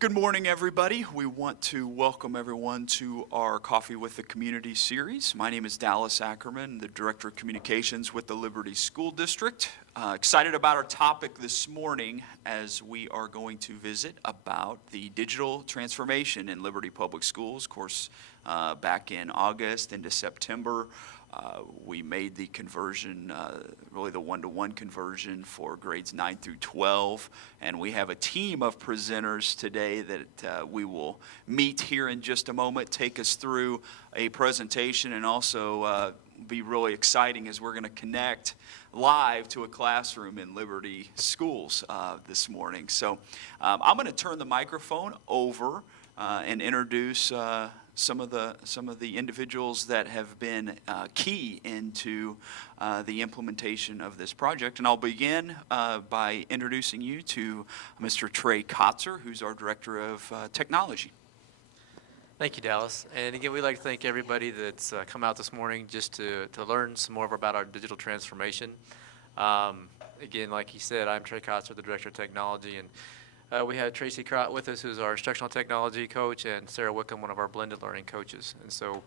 Good morning, everybody. We want to welcome everyone to our Coffee with the Community series. My name is Dallas Ackerman, the Director of Communications with the Liberty School District. Excited about our topic this morning as we are going to visit about the digital transformation in Liberty Public Schools. Of course, back in August into September, we made the conversion, really the one-to-one conversion for grades 9 through 12, and we have a team of presenters today that we will meet here in just a moment, take us through a presentation, and also be really exciting as we're going to connect live to a classroom in Liberty Schools this morning. So I'm going to turn the microphone over and introduce some of the individuals that have been key into the implementation of this project. And I'll begin by introducing you to Mr. Trey Kotzer, who's our Director of Technology. Thank you, Dallas. And again, we'd like to thank everybody that's come out this morning just to learn some more about our digital transformation. Again, like he said, I'm Trey Kotzer, the Director of Technology, and we have Tracy Crott with us, who's our instructional technology coach, and Sarah Wickham, one of our blended learning coaches. And so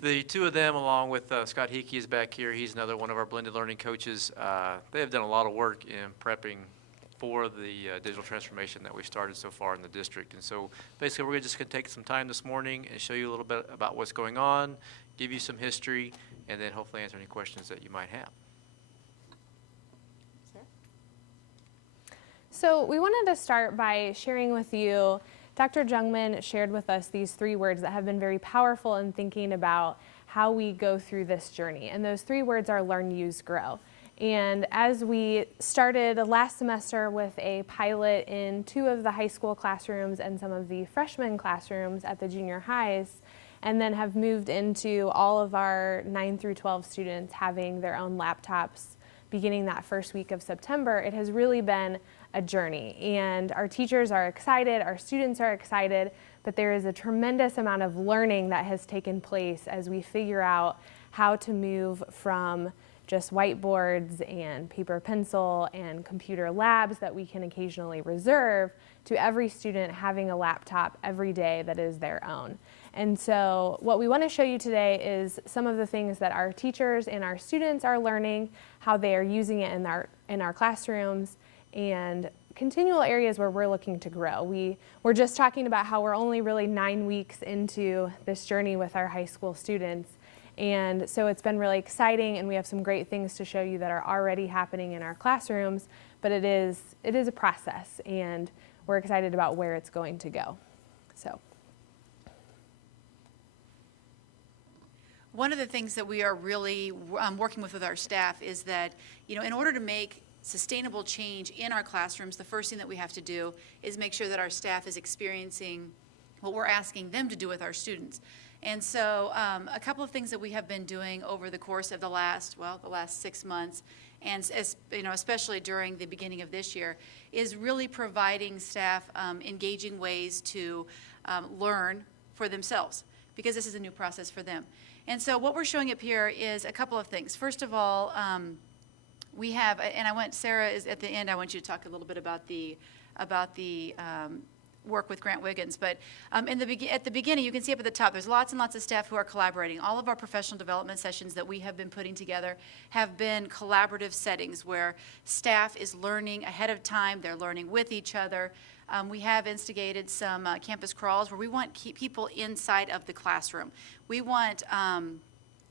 the two of them, along with Scott Hickey is back here. He's another one of our blended learning coaches. They have done a lot of work in prepping for the digital transformation that we've started so far in the district. And so basically we're just going to take some time this morning and show you a little bit about what's going on, give you some history, and then hopefully answer any questions that you might have. So we wanted to start by sharing with you, Dr. Jungmann shared with us these 3 words that have been very powerful in thinking about how we go through this journey. And those 3 words are learn, use, grow. And as we started last semester with a pilot in 2 of the high school classrooms and some of the freshman classrooms at the junior highs, and then have moved into all of our 9 through 12 students having their own laptops beginning that first week of September, it has really been a journey. And our teachers are excited, our students are excited, but there is a tremendous amount of learning that has taken place as we figure out how to move from just whiteboards and paper pencil and computer labs that we can occasionally reserve to every student having a laptop every day that is their own. And so what we want to show you today is some of the things that our teachers and our students are learning, how they are using it in our classrooms, and continual areas where we're looking to grow. We're just talking about how we're only really 9 weeks into this journey with our high school students. And so it's been really exciting, and we have some great things to show you that are already happening in our classrooms, but it is a process, and we're excited about where it's going to go. So. One of the things that we are really working with our staff is that, in order to make sustainable change in our classrooms, the first thing that we have to do is make sure that our staff is experiencing what we're asking them to do with our students. And so a couple of things that we have been doing over the course of the last 6 months, and especially during the beginning of this year, is really providing staff engaging ways to learn for themselves, because this is a new process for them. And so what we're showing up here is a couple of things. First of all, we have, and Sarah is at the end. I want you to talk a little bit about the work with Grant Wiggins. But at the beginning, you can see up at the top, there's lots and lots of staff who are collaborating. All of our professional development sessions that we have been putting together have been collaborative settings where staff is learning ahead of time. They're learning with each other. We have instigated some campus crawls where we want people inside of the classroom. We want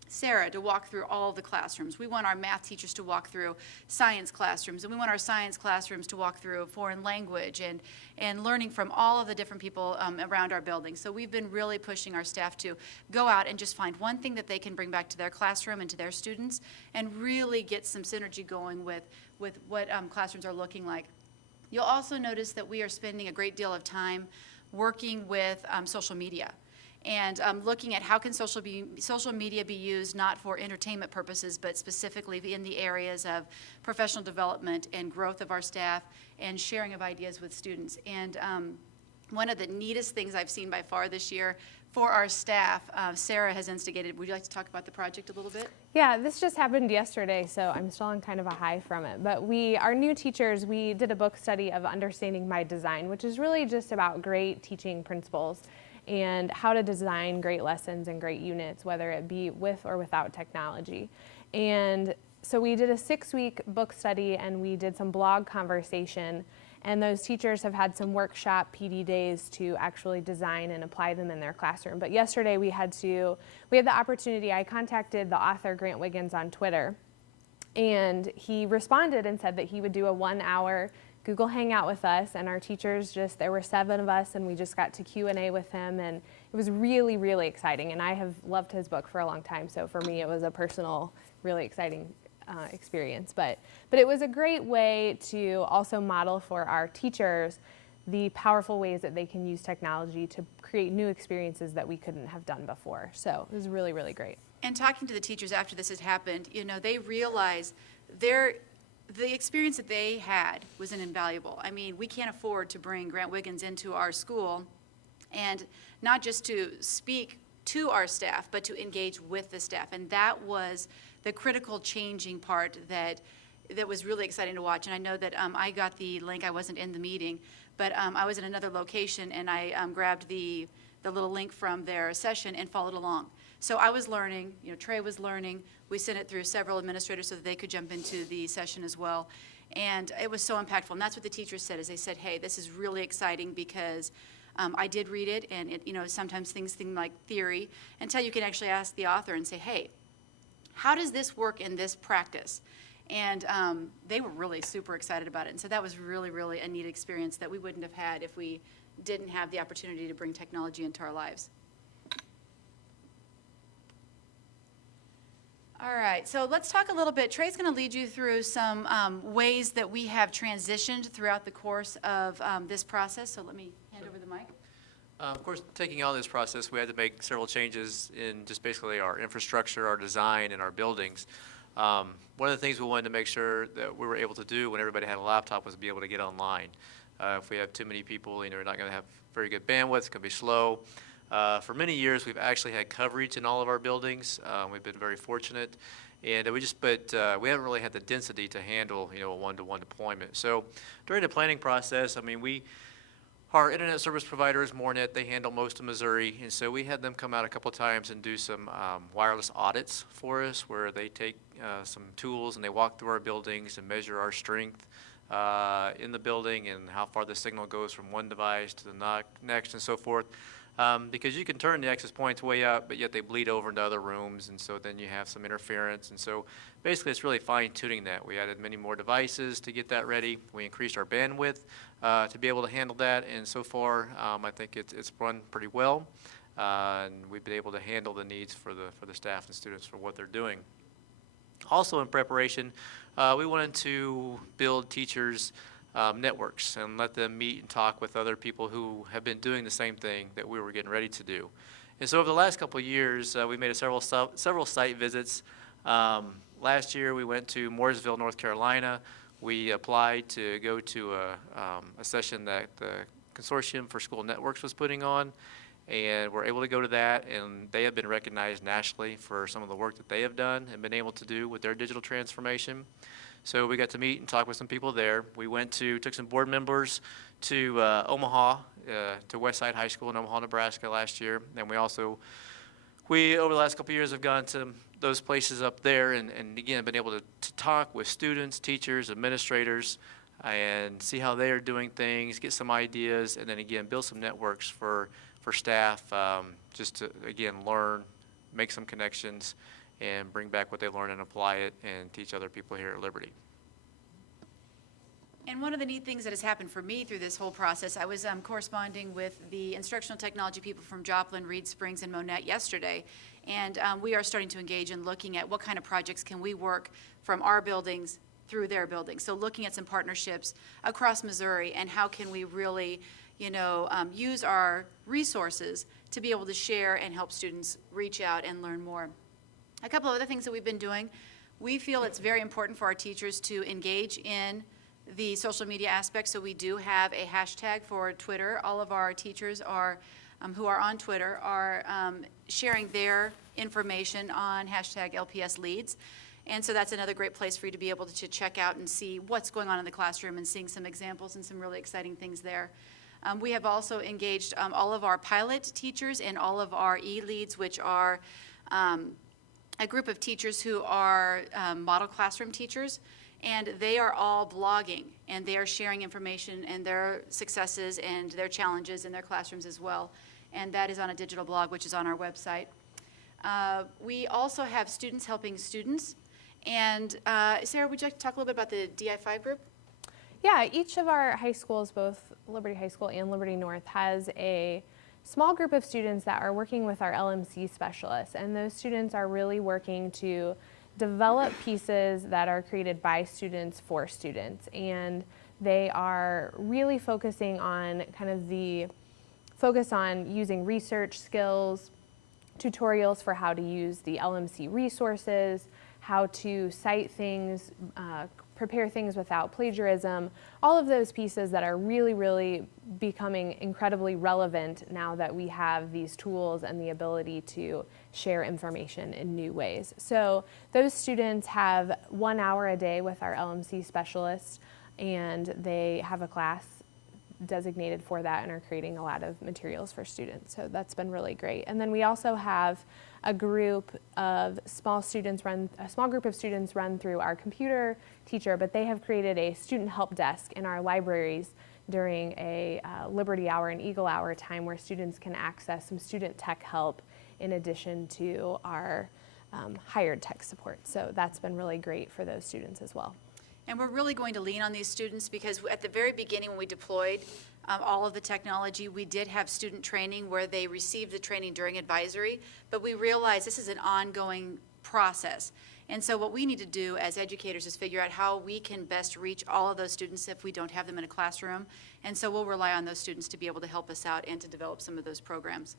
Sarah to walk through all of the classrooms. We want our math teachers to walk through science classrooms, and we want our science classrooms to walk through foreign language and learning from all of the different people around our building. So we've been really pushing our staff to go out and just find one thing that they can bring back to their classroom and to their students and really get some synergy going with what classrooms are looking like. You'll also notice that we are spending a great deal of time working with social media and looking at how can social media be used not for entertainment purposes, but specifically in the areas of professional development and growth of our staff and sharing of ideas with students. And One of the neatest things I've seen by far this year for our staff, Sarah has instigated. Would you like to talk about the project a little bit? Yeah, this just happened yesterday, so I'm still on kind of a high from it. But our new teachers, we did a book study of Understanding My Design, which is really just about great teaching principles and how to design great lessons and great units, whether it be with or without technology. And so we did a 6-week book study, and we did some blog conversation. And those teachers have had some workshop PD days to actually design and apply them in their classroom. But yesterday we had the opportunity, I contacted the author, Grant Wiggins, on Twitter. And he responded and said that he would do a 1-hour Google Hangout with us. And our teachers there were 7 of us, and we just got to Q&A with him. And it was really, really exciting. And I have loved his book for a long time. So for me, it was a personal, really exciting experience, but it was a great way to also model for our teachers the powerful ways that they can use technology to create new experiences that we couldn't have done before. So it was really, really great. And talking to the teachers after this had happened, they realized the experience that they had was invaluable. I mean, we can't afford to bring Grant Wiggins into our school and not just to speak to our staff, but to engage with the staff. And that was the critical changing part that was really exciting to watch. And I know that I got the link. I wasn't in the meeting, but I was in another location, and I grabbed the little link from their session and followed along. So I was learning. Trey was learning. We sent it through several administrators so that they could jump into the session as well. And it was so impactful. And that's what the teachers said, is they said, hey, this is really exciting because I did read it, and sometimes things seem like theory until you can actually ask the author and say, hey, how does this work in this practice? And they were really super excited about it. And so that was really, really a neat experience that we wouldn't have had if we didn't have the opportunity to bring technology into our lives. All right, so let's talk a little bit. Trey's going to lead you through some ways that we have transitioned throughout the course of this process. So let me hand over the mic. Of course, taking on this process, we had to make several changes in just basically our infrastructure, our design, and our buildings. One of the things we wanted to make sure that we were able to do when everybody had a laptop was to be able to get online. If we have too many people, we're not going to have very good bandwidth. It's going to be slow. For many years, we've actually had coverage in all of our buildings. We've been very fortunate, and we haven't really had the density to handle a one-to-one deployment. So during the planning process, our internet service provider is Morenet. They handle most of Missouri, and so we had them come out a couple times and do some wireless audits for us, where they take some tools and they walk through our buildings and measure our strength in the building and how far the signal goes from one device to the next and so forth. Because you can turn the access points way up, but yet they bleed over into other rooms, and so then you have some interference. And so basically it's really fine-tuning that. We added many more devices to get that ready. We increased our bandwidth to be able to handle that, and so far I think it's run pretty well, and we've been able to handle the needs for the staff and students for what they're doing. Also in preparation, we wanted to build teachers' networks and let them meet and talk with other people who have been doing the same thing that we were getting ready to do. And so over the last couple of years, we made several site visits. Last year, we went to Mooresville, North Carolina. We applied to go to a session that the Consortium for School Networks was putting on, and we're able to go to that, and they have been recognized nationally for some of the work that they have done and been able to do with their digital transformation. So we got to meet and talk with some people there. We took some board members to Omaha, to Westside High School in Omaha, Nebraska last year. And we over the last couple of years have gone to those places up there and again, been able to talk with students, teachers, administrators, and see how they are doing things, get some ideas, and then again, build some networks for staff, just to, again, learn, make some connections, and bring back what they learn and apply it and teach other people here at Liberty. And one of the neat things that has happened for me through this whole process, I was corresponding with the instructional technology people from Joplin, Reed Springs, and Monette yesterday, and we are starting to engage in looking at what kind of projects can we work from our buildings through their buildings. So looking at some partnerships across Missouri and how can we really, use our resources to be able to share and help students reach out and learn more. A couple of other things that we've been doing, we feel it's very important for our teachers to engage in the social media aspect. So we do have a hashtag for Twitter. All of our teachers are, who are on Twitter are sharing their information on hashtag LPS Leads. And so that's another great place for you to be able to check out and see what's going on in the classroom and seeing some examples and some really exciting things there. We have also engaged all of our pilot teachers and all of our e-leads, which are a group of teachers who are model classroom teachers, and they are all blogging, and they are sharing information and their successes and their challenges in their classrooms as well. And that is on a digital blog, which is on our website. We also have students helping students. And Sarah, would you like to talk a little bit about the DI5 group? Yeah, each of our high schools, both Liberty High School and Liberty North, has a small group of students that are working with our LMC specialists. And those students are really working to develop pieces that are created by students for students. And they are really focusing on focus on using research skills, tutorials for how to use the LMC resources, how to cite things, prepare things without plagiarism, all of those pieces that are really, really becoming incredibly relevant now that we have these tools and the ability to share information in new ways. So those students have 1 hour a day with our LMC specialists, and they have a class designated for that and are creating a lot of materials for students. So that's been really great. And then we also have a group of a small group of students run through our computer teacher, but they have created a student help desk in our libraries during a Liberty Hour and Eagle Hour time where students can access some student tech help in addition to our hired tech support. So that's been really great for those students as well. And we're really going to lean on these students because at the very beginning when we deployed all of the technology, we did have student training where they received the training during advisory, but we realized this is an ongoing process. And so what we need to do as educators is figure out how we can best reach all of those students if we don't have them in a classroom. And so we'll rely on those students to be able to help us out and to develop some of those programs.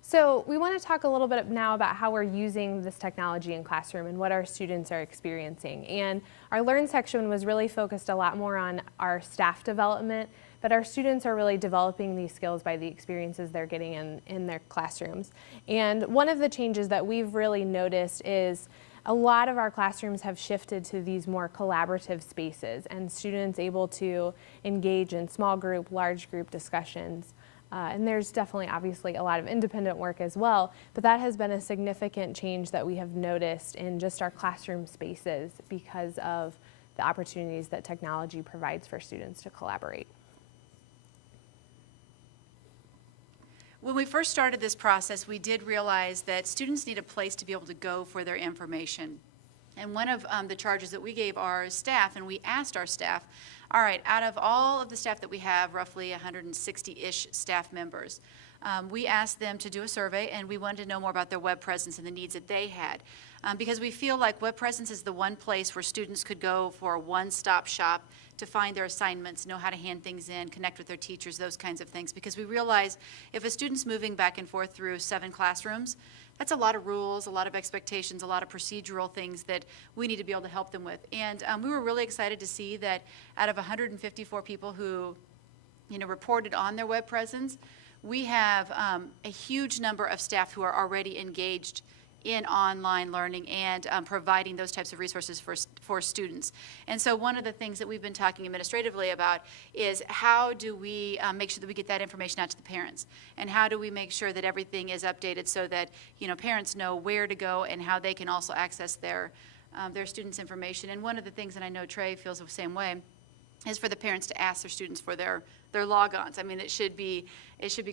So we want to talk a little bit now about how we're using this technology in classroom and what our students are experiencing. And our Learn section was really focused a lot more on our staff development, but our students are really developing these skills by the experiences they're getting in their classrooms. And one of the changes that we've really noticed is a lot of our classrooms have shifted to these more collaborative spaces and students able to engage in small group, large group discussions. And there's definitely, obviously, a lot of independent work as well, but that has been a significant change that we have noticed in just our classroom spaces because of the opportunities that technology provides for students to collaborate. When we first started this process, we did realize that students need a place to be able to go for their information. And one of the charges that we gave our staff, and we asked our staff, all right, out of all of the staff that we have, roughly 160-ish staff members, we asked them to do a survey, and we wanted to know more about their web presence and the needs that they had. Because we feel like web presence is the one place where students could go for a one-stop shop to find their assignments, know how to hand things in, connect with their teachers, those kinds of things. Because we realize if a student's moving back and forth through 7 classrooms, that's a lot of rules, a lot of expectations, a lot of procedural things that we need to be able to help them with. And we were really excited to see that out of 154 people who, reported on their web presence, we have a huge number of staff who are already engaged in online learning and providing those types of resources for students. And so one of the things that we've been talking administratively about is how do we make sure that we get that information out to the parents? And how do we make sure that everything is updated so that, parents know where to go and how they can also access their students' information? And one of the things, and I know Trey feels the same way, is for the parents to ask their students for their logons. I mean, it should be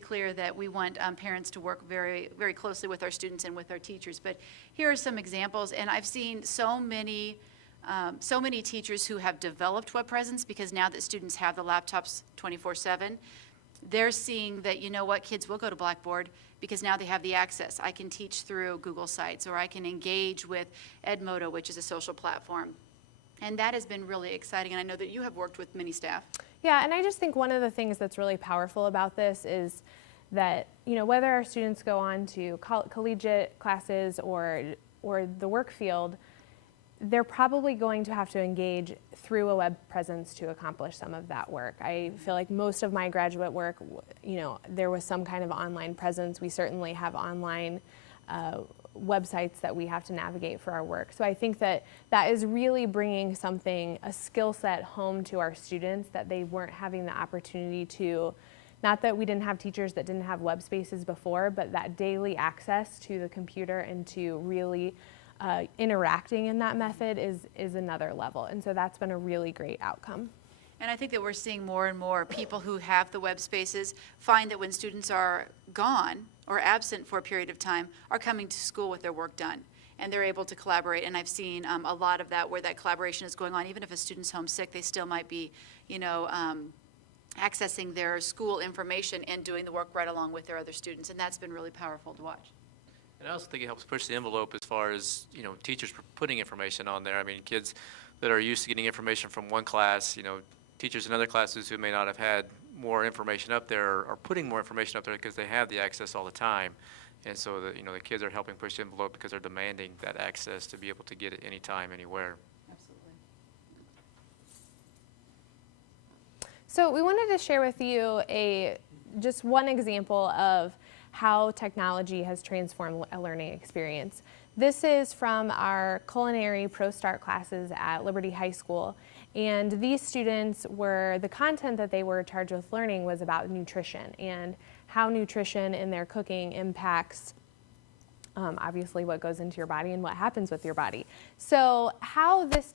clear that we want parents to work very, very closely with our students and with our teachers. But here are some examples, and I've seen so many teachers who have developed web presence because now that students have the laptops 24/7, they're seeing that, kids will go to Blackboard because now they have the access. I can teach through Google Sites, or I can engage with Edmodo, which is a social platform. And that has been really exciting, and I know that you have worked with many staff. Yeah, and I just think one of the things that's really powerful about this is that, whether our students go on to collegiate classes or the work field, they're probably going to have to engage through a web presence to accomplish some of that work. I feel like most of my graduate work, there was some kind of online presence. We certainly have online websites that we have to navigate for our work. So I think that is really bringing a skill set home to our students that they weren't having the opportunity to, not that we didn't have teachers that didn't have web spaces before, but that daily access to the computer and to really interacting in that method is another level. And so that's been a really great outcome. And I think that we're seeing more and more people who have the web spaces find that when students are gone or absent for a period of time, are coming to school with their work done. And they're able to collaborate. And I've seen a lot of that where that collaboration is going on. Even if a student's homesick, they still might be, accessing their school information and doing the work right along with their other students. And that's been really powerful to watch. And I also think it helps push the envelope as far as, teachers putting information on there. I mean, kids that are used to getting information from one class, teachers in other classes who may not have had more information up there are putting more information up there because they have the access all the time. And so the kids are helping push the envelope because they're demanding that access to be able to get it anytime, anywhere. Absolutely. So we wanted to share with you just one example of how technology has transformed a learning experience. This is from our culinary ProStart classes at Liberty High School. And these students the content that they were charged with learning was about nutrition and how nutrition in their cooking impacts obviously what goes into your body and what happens with your body. So how this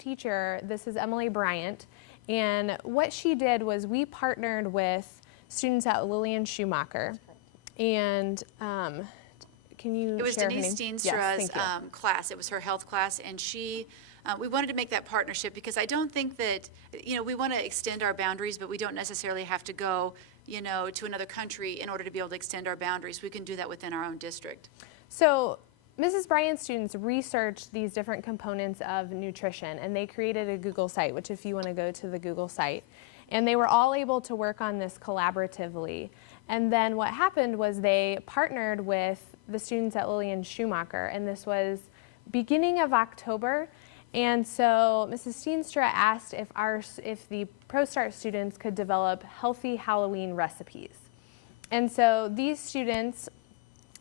is Emily Bryant, and what she did was we partnered with students at Lillian Schumacher. And can you It was share her Denise name? Steenstra's Yes, thank you. class. It was her health class, and we wanted to make that partnership because I don't think that, we want to extend our boundaries, but we don't necessarily have to go, to another country in order to be able to extend our boundaries. We can do that within our own district. So Mrs. Bryant's students researched these different components of nutrition, and they created a Google site, which if you want to go to the Google site, and they were all able to work on this collaboratively. And then what happened was they partnered with the students at Lillian Schumacher, and this was beginning of October. And so Mrs. Steenstra asked if the ProStart students could develop healthy Halloween recipes. And so these students,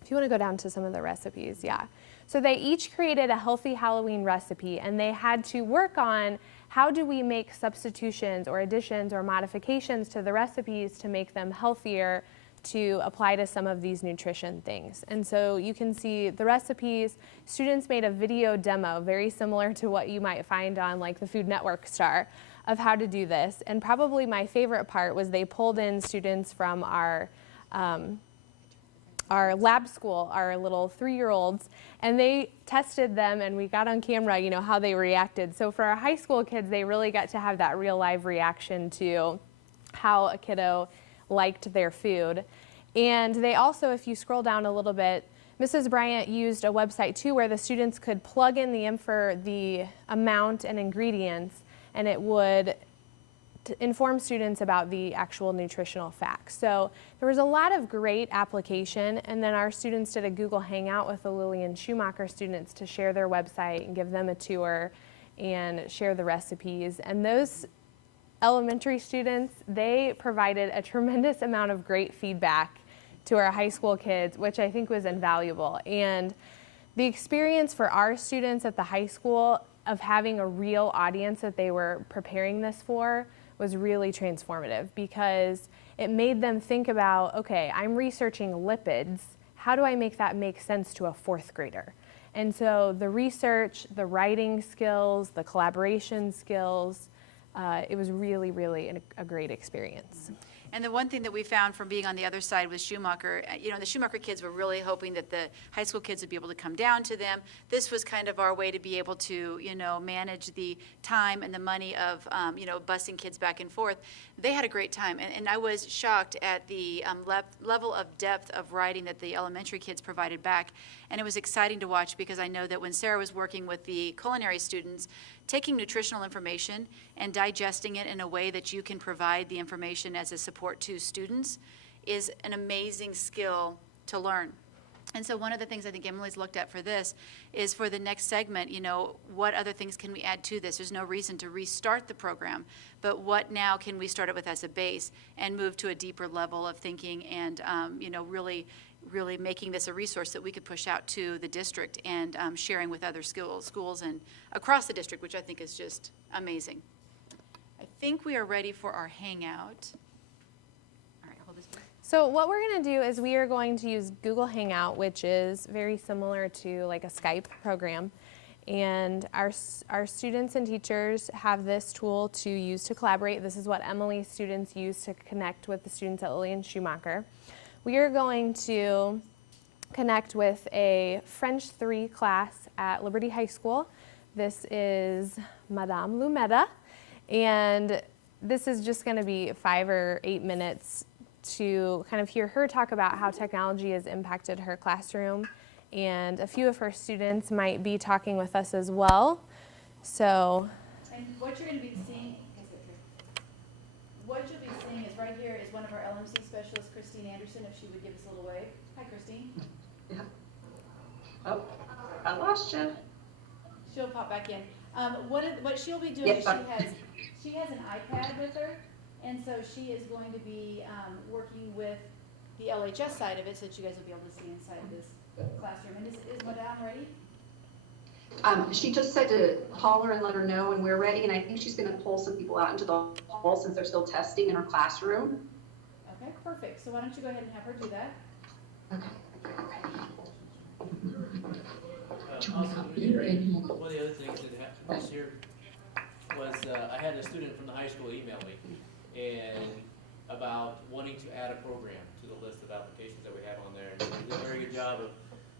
if you want to go down to some of the recipes, yeah. So they each created a healthy Halloween recipe, and they had to work on how do we make substitutions or additions or modifications to the recipes to make them healthier to apply to some of these nutrition things. And so you can see the recipes. Students made a video demo very similar to what you might find on like the Food Network star of how to do this. And probably my favorite part was they pulled in students from our lab school, our little 3-year-olds, and they tested them, and we got on camera, how they reacted. So for our high school kids, they really got to have that real live reaction to how a kiddo liked their food. And they also, if you scroll down a little bit, Mrs. Bryant used a website too where the students could plug in the amount and ingredients, and it would inform students about the actual nutritional facts. So there was a lot of great application, and then our students did a Google Hangout with the Lillian Schumacher students to share their website and give them a tour and share the recipes. And those elementary students, they provided a tremendous amount of great feedback to our high school kids, which I think was invaluable. And the experience for our students at the high school of having a real audience that they were preparing this for was really transformative, because it made them think about, okay, I'm researching lipids. How do I make that make sense to a 4th grader? And so the research, the writing skills, the collaboration skills, it was really, really a great experience. And the one thing that we found from being on the other side with Schumacher, the Schumacher kids were really hoping that the high school kids would be able to come down to them. This was kind of our way to be able to, manage the time and the money of, busing kids back and forth. They had a great time, and I was shocked at the level of depth of writing that the elementary kids provided back. And it was exciting to watch, because I know that when Sarah was working with the culinary students, taking nutritional information and digesting it in a way that you can provide the information as a support to students is an amazing skill to learn. And so one of the things I think Emily's looked at for this is for the next segment, you know, what other things can we add to this? There's no reason to restart the program, but what now can we start it with as a base and move to a deeper level of thinking and, you know, really making this a resource that we could push out to the district and sharing with other schools and across the district, which I think is just amazing. I think we are ready for our hangout. All right, hold this. So what we're going to do is we are going to use Google Hangout, which is very similar to like a Skype program. And our students and teachers have this tool to use to collaborate. This is what Emily's students use to connect with the students at Lillian Schumacher. We are going to connect with a French 3 class at Liberty High School. This is Madame Lumetta, and this is just going to be 5 or 8 minutes to kind of hear her talk about how technology has impacted her classroom, and a few of her students might be talking with us as well. So, and what you're going to be seeing, is right here is one of our LMC specialists, Christine Anderson, if she would give us a little wave. Hi, Christine. Yeah. Oh, I lost you. She'll pop back in. What she'll be doing is she has an iPad with her, and so she is going to be working with the LHS side of it, so that you guys will be able to see inside this classroom. And is Madame ready? She just said to call her and let her know when we're ready, and I think she's going to pull some people out into the hall since they're still testing in her classroom. Okay, perfect. So why don't you go ahead and have her do that? Also, one of the other things that happened this year was I had a student from the high school email me and about wanting to add a program to the list of applications that we have on there. And he did a very good job of,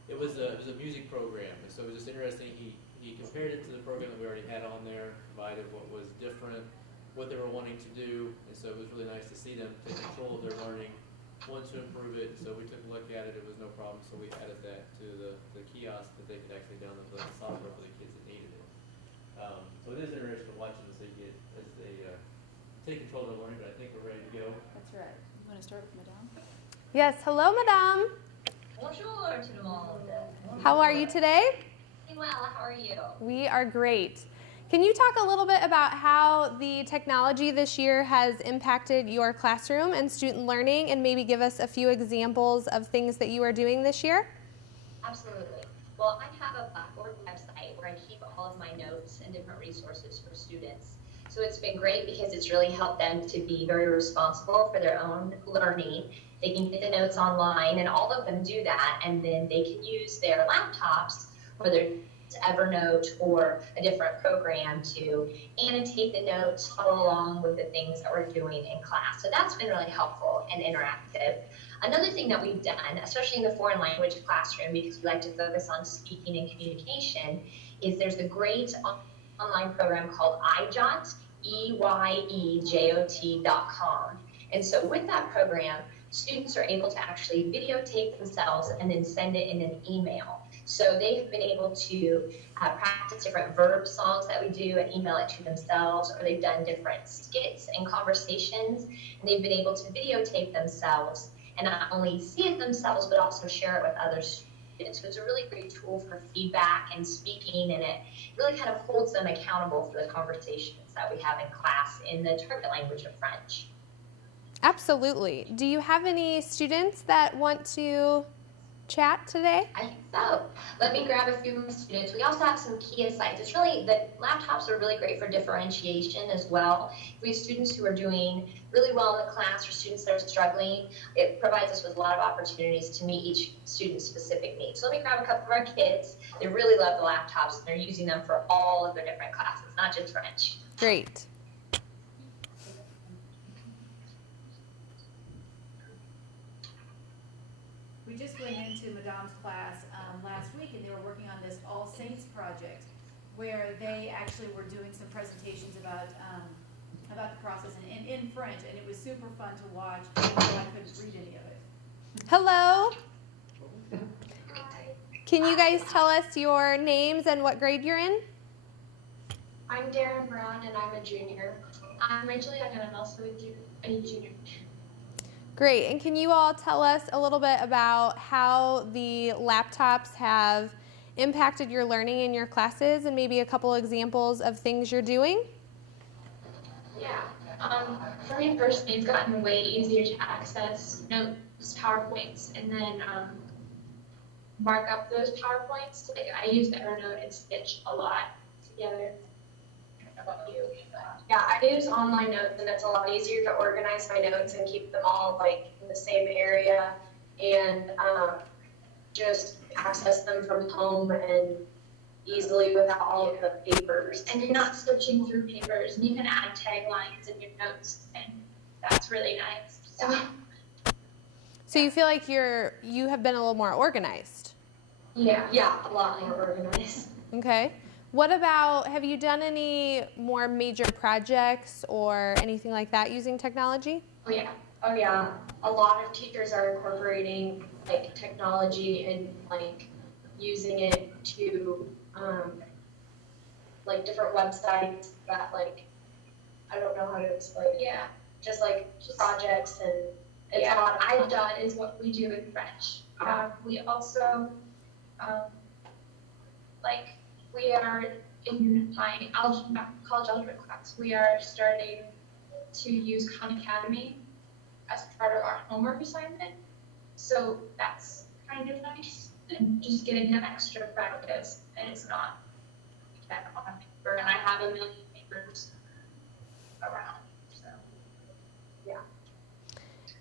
it was a music program, and so it was just interesting. He compared it to the program that we already had on there, provided what was different, what they were wanting to do, and so it was really nice to see them take control of their learning, want to improve it. So we took a look at it, it was no problem, so we added that to the kiosk that they could actually download the software for the kids that needed it. So it is interesting to watch them as they take control of their learning, but I think we're ready to go. That's right. You want to start with Madame? yes, hello, Madame. Bonjour to the monde. How are you today? Well, how are you? We are great. Can you talk a little bit about how the technology this year has impacted your classroom and student learning, and maybe give us a few examples of things that you are doing this year? Absolutely. Well, I have a Blackboard website where I keep all of my notes and different resources for students. So it's been great because it's really helped them to be very responsible for their own learning. They can get the notes online, and all of them do that, and then they can use their laptops, whether it's Evernote or a different program, to annotate the notes, follow along with the things that we're doing in class. So that's been really helpful and interactive. Another thing that we've done, especially in the foreign language classroom, because we like to focus on speaking and communication, is there's a great online program called iJot, EYEJOT.com. And so with that program, students are able to actually videotape themselves and then send it in an email. So they have been able to practice different verb songs that we do and email it to themselves, or they've done different skits and conversations, and they've been able to videotape themselves and not only see it themselves, but also share it with other students. So it's a really great tool for feedback and speaking, and it really kind of holds them accountable for the conversations that we have in class in the target language of French. Absolutely. Do you have any students that want to chat today? I think so. Let me grab a few more students. We also have some key insights. It's really, the laptops are really great for differentiation as well. If we have students who are doing really well in the class or students that are struggling, it provides us with a lot of opportunities to meet each student's specific needs. So let me grab a couple of our kids. They really love the laptops, and they're using them for all of their different classes, not just French. Great. We just went into Madame's class last week, and they were working on this All Saints project, where they actually were doing some presentations about the process in French, and it was super fun to watch, although I couldn't read any of it. Hello. Can you guys tell us your names and what grade you're in? I'm Darren Brown, and I'm a junior. I'm Rachel Young, and I'm also a junior. Great. And can you all tell us a little bit about how the laptops have impacted your learning in your classes and maybe a couple examples of things you're doing? Yeah. For me personally, it's gotten way easier to access notes, PowerPoints, and then mark up those PowerPoints. Like I use Evernote and Stitch a lot together. I don't know about you, but Yeah, I use online notes and it's a lot easier to organize my notes and keep them all like in the same area and just access them from home and easily without all of the papers. and you're not switching through papers, and you can add taglines in your notes, and that's really nice. So you feel like you have been a little more organized. Yeah. Yeah, a lot more organized. Okay. What about, have you done any more major projects or anything like that using technology? Oh yeah. Oh yeah, a lot of teachers are incorporating like technology and like using it to like different websites that like I don't know how to explain. Yeah. Just like projects and it's Yeah, a lot of fun. IDOT is what we do in French. We also, we are in my college algebra class, we are starting to use Khan Academy as part of our homework assignment. So that's kind of nice, and just getting that extra practice, and it's not that on paper, and I have a million papers around, so.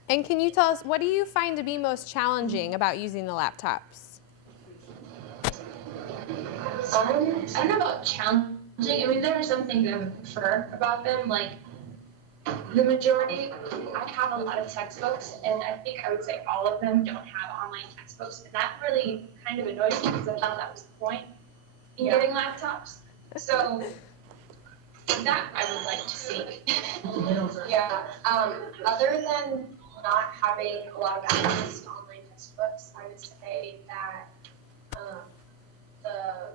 And can you tell us, what do you find to be most challenging about using the laptops? I don't know about challenging. I mean, there are some things I would prefer about them. Like the majority, I have a lot of textbooks, and I think I would say all of them don't have online textbooks, and that really kind of annoys me because I thought that was the point in Yeah. getting laptops. So that I would like to see. Yeah. Other than not having a lot of access to online textbooks, I would say that the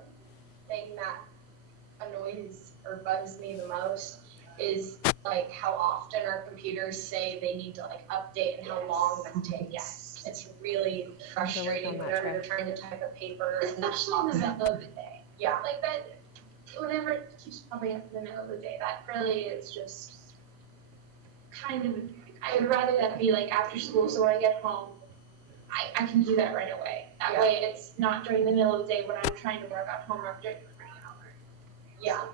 thing that annoys or bugs me the most is like how often our computers say they need to like update and how long that takes. Yes. It's really frustrating on that whenever track. you're trying to type a paper and Especially in the middle of the day. yeah. Like that, whenever it keeps popping up in the middle of the day, that really is just kind of, I would rather that be like after school, so when I get home, I can do that right away. That Yeah. way it's not during the middle of the day when I'm trying to work on homework during the morning hour. Yeah.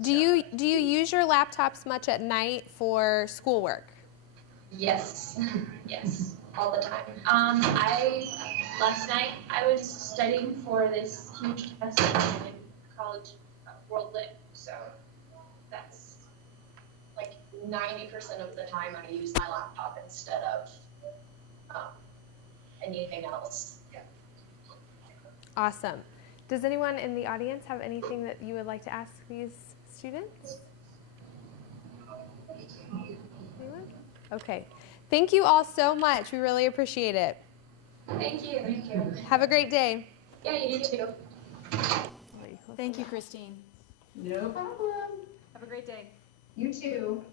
Do you use your laptops much at night for schoolwork? Yes. Yes. All the time. Last night, I was studying for this huge test in college, World Lit, so that's, Like 90% of the time I use my laptop instead of anything else. Awesome. Does anyone in the audience have anything that you would like to ask these students? Anyone? Okay. Thank you all so much. We really appreciate it. thank you. Thank you. Have a great day. Yeah, you too. Thank you, Christine. No problem. Have a great day. You too.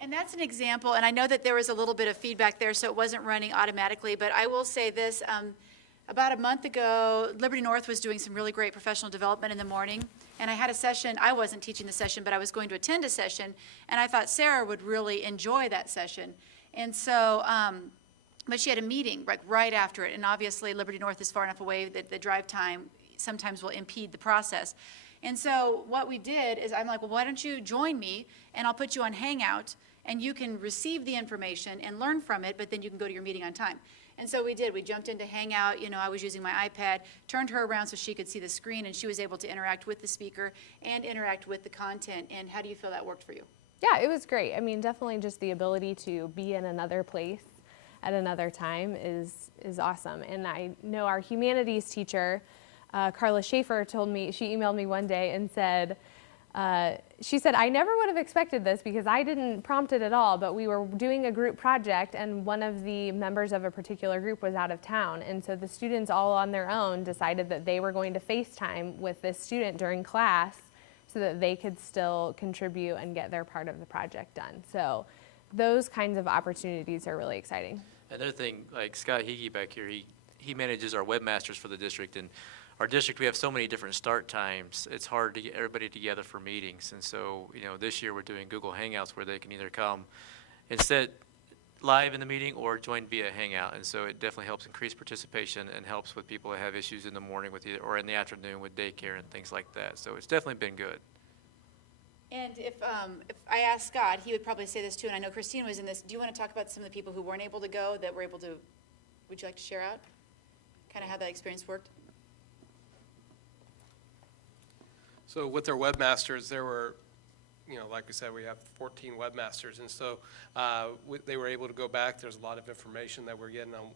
And that's an example, and I know that there was a little bit of feedback there, so it wasn't running automatically, but I will say this, about a month ago, Liberty North was doing some really great professional development in the morning, and I had a session, I wasn't teaching the session, but I was going to attend a session, and I thought Sarah would really enjoy that session. And so, but she had a meeting right after it, and obviously Liberty North is far enough away that the drive time sometimes will impede the process. And so what we did is I'm like, well, why don't you join me, and I'll put you on Hangout, and you can receive the information and learn from it, but then you can go to your meeting on time. And so we did. We jumped into Hangout. You know, I was using my iPad, turned her around so she could see the screen, and she was able to interact with the speaker and interact with the content. And how do you feel that worked for you? Yeah, it was great. I mean, definitely just the ability to be in another place at another time is awesome. And I know our humanities teacher, Carla Schaefer, told me, she emailed me one day and said, she said, I never would have expected this because I didn't prompt it at all, but we were doing a group project and one of the members of a particular group was out of town. And so the students all on their own decided that they were going to FaceTime with this student during class so so that they could still contribute and get their part of the project done. So those kinds of opportunities are really exciting. Another thing, like Scott Hege back here, he manages our webmasters for the district, and our district, we have so many different start times, it's hard to get everybody together for meetings. And so, this year we're doing Google Hangouts where they can either come and sit live in the meeting or join via Hangout. And so it definitely helps increase participation and helps with people that have issues in the morning with either, or in the afternoon with daycare and things like that. So it's definitely been good. And if I asked Scott, he would probably say this too, and I know Christine was in this. Do you want to talk about some of the people who weren't able to go that were able to, would you like to share out? Kind of how that experience worked? So with our webmasters, there were, like we said, we have 14 webmasters, and so they were able to go back. There's a lot of information that we're getting on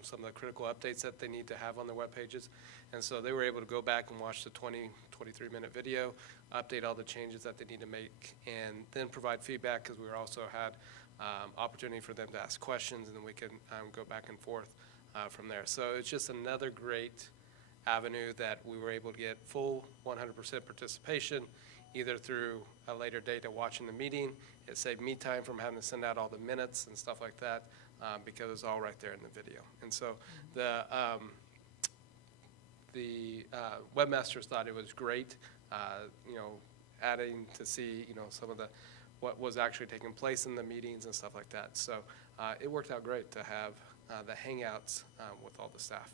some of the critical updates that they need to have on their web pages, and so they were able to go back and watch the 23-minute video, update all the changes that they need to make, and then provide feedback, because we also had opportunity for them to ask questions, and then we can go back and forth from there. So it's just another great avenue that we were able to get full 100% participation, either through a later date of watching the meeting. It saved me time from having to send out all the minutes and stuff like that, because it was all right there in the video. And so the webmasters thought it was great, adding to see, some of what was actually taking place in the meetings and stuff like that. So it worked out great to have the Hangouts with all the staff.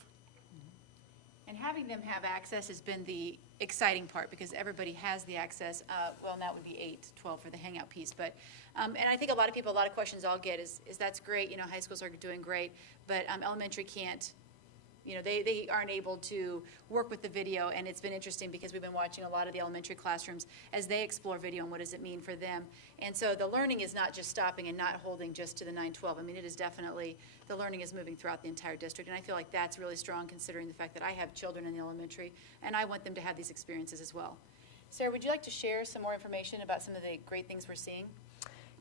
And having them have access has been the exciting part, because everybody has the access. Well, that would be 8-12 for the Hangout piece. But, and I think a lot of questions I'll get is that's great, high schools are doing great, but elementary can't, they aren't able to work with the video. And it's been interesting because we've been watching a lot of the elementary classrooms as they explore video and what does it mean for them. And so the learning is not just stopping and not holding just to the 9-12. I mean, it is definitely, the learning is moving throughout the entire district. And I feel like that's really strong, considering the fact that I have children in the elementary and I want them to have these experiences as well. Sarah, would you like to share some more information about some of the great things we're seeing?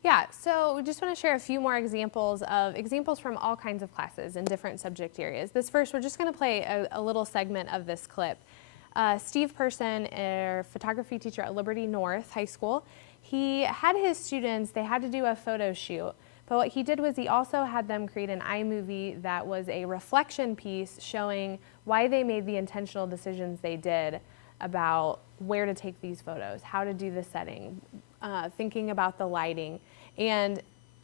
Yeah, so we just want to share a few more examples from all kinds of classes in different subject areas. This first, we're just going to play a little segment of this clip. Steve Person, a photography teacher at Liberty North High School, he had his students, they had to do a photo shoot, but what he did was he also had them create an iMovie that was a reflection piece showing why they made the intentional decisions they did about where to take these photos, how to do the setting, thinking about the lighting. And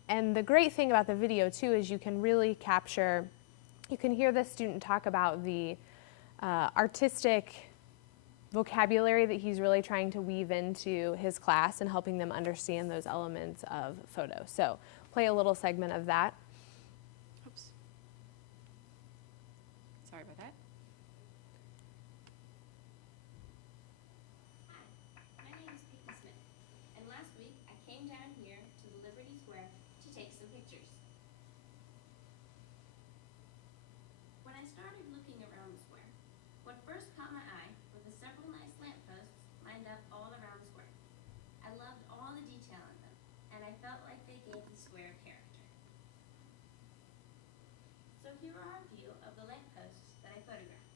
the great thing about the video too is you can really capture, you can hear the student talk about the artistic vocabulary that he's really trying to weave into his class and helping them understand those elements of photo. So play a little segment of that. Oops. Sorry about that. Hi, my name is Peyton Smith, and last week I came down here to the Liberty Square to take some pictures. When I started looking around the square, what first caught my eye were the several nice lampposts lined up all around the square. I loved all the detail in them, and I felt like they gave the square character. So here are a few of the lampposts that I photographed.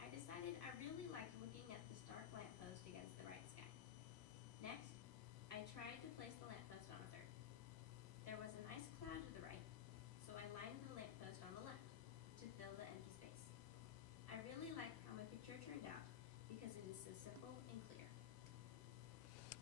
I decided I really liked looking at the stark lamppost against the bright sky. Next, I tried to place the lamppost on a third. There was a nice cloud to the right, so I lined the lamppost on the left to fill the empty space. I really like how my picture turned out because it is so simple and clear.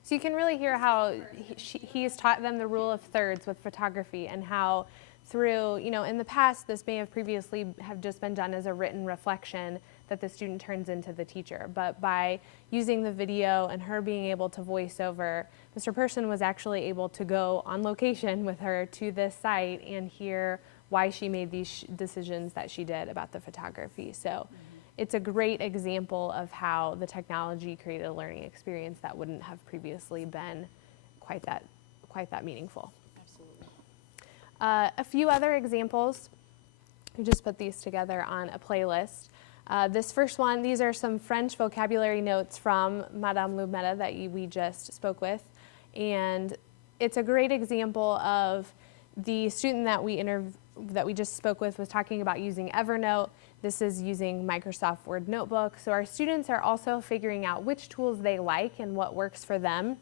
So you can really hear how he's taught them the rule of thirds with photography, and how through, in the past, this may have previously have just been done as a written reflection that the student turns into the teacher. But by using the video and her being able to voice over, Mr. Person was actually able to go on location with her to this site and hear why she made these decisions that she did about the photography. So it's a great example of how the technology created a learning experience that wouldn't have previously been quite that meaningful. Absolutely. A few other examples, we just put these together on a playlist. This first one, these are some French vocabulary notes from Madame Lumetta that we just spoke with. And it's a great example of the student that we just spoke with was talking about using Evernote. This is using Microsoft Word Notebook. So our students are also figuring out which tools they like and what works for them.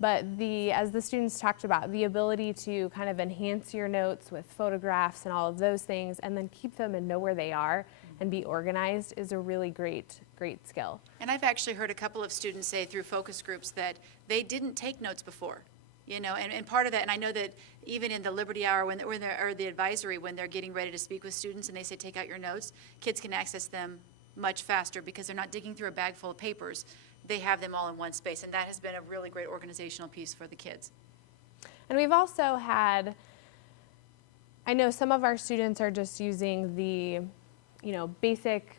But as the students talked about, the ability to kind of enhance your notes with photographs and all of those things, and then keep them and know where they are and be organized is a really great skill. And I've actually heard a couple of students say through focus groups that they didn't take notes before. You know, and part of that, and I know that even in the Liberty Hour or the advisory, when they're getting ready to speak with students and they say take out your notes, kids can access them much faster because they're not digging through a bag full of papers. They have them all in one space, and that has been a really great organizational piece for the kids. And we've also had, I know some of our students are just using the, basic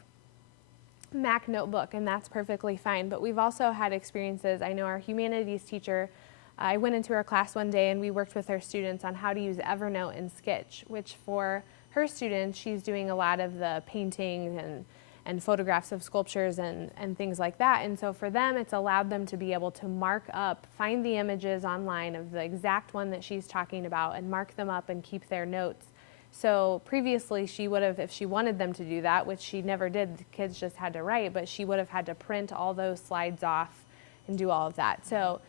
Mac notebook, and that's perfectly fine. But we've also had experiences. I know our humanities teacher, I went into her class one day and we worked with her students on how to use Evernote and Sketch, which for her students, she's doing a lot of the painting and photographs of sculptures and things like that. And so for them, it's allowed them to be able to mark up, find the images online of the exact one that she's talking about and mark them up and keep their notes. So previously she would have, if she wanted them to do that, which she never did, the kids just had to write, but she would have had to print all those slides off and do all of that. So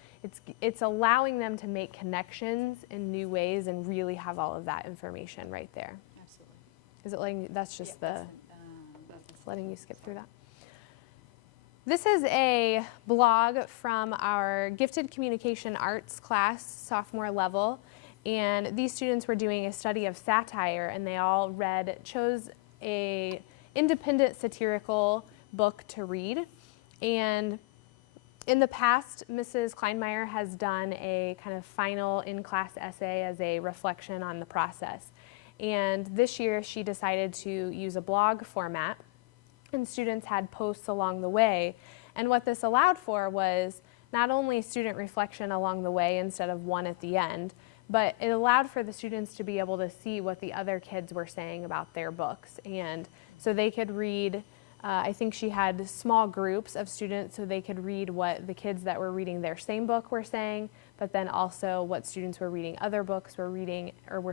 it's allowing them to make connections in new ways and really have all of that information right there. Absolutely. Is it letting you, that's just Yeah, it's letting you skip through that. This is a blog from our Gifted Communication Arts class, sophomore level. And these students were doing a study of satire, and they all chose a independent satirical book to read. And in the past, Mrs. Kleinmeyer has done a kind of final in-class essay as a reflection on the process. And this year, she decided to use a blog format, and students had posts along the way. And what this allowed for was not only student reflection along the way instead of one at the end, but it allowed for the students to be able to see what the other kids were saying about their books. And so they could read, I think she had small groups of students so they could read what the kids that were reading their same book were saying, but then also what students were reading other books were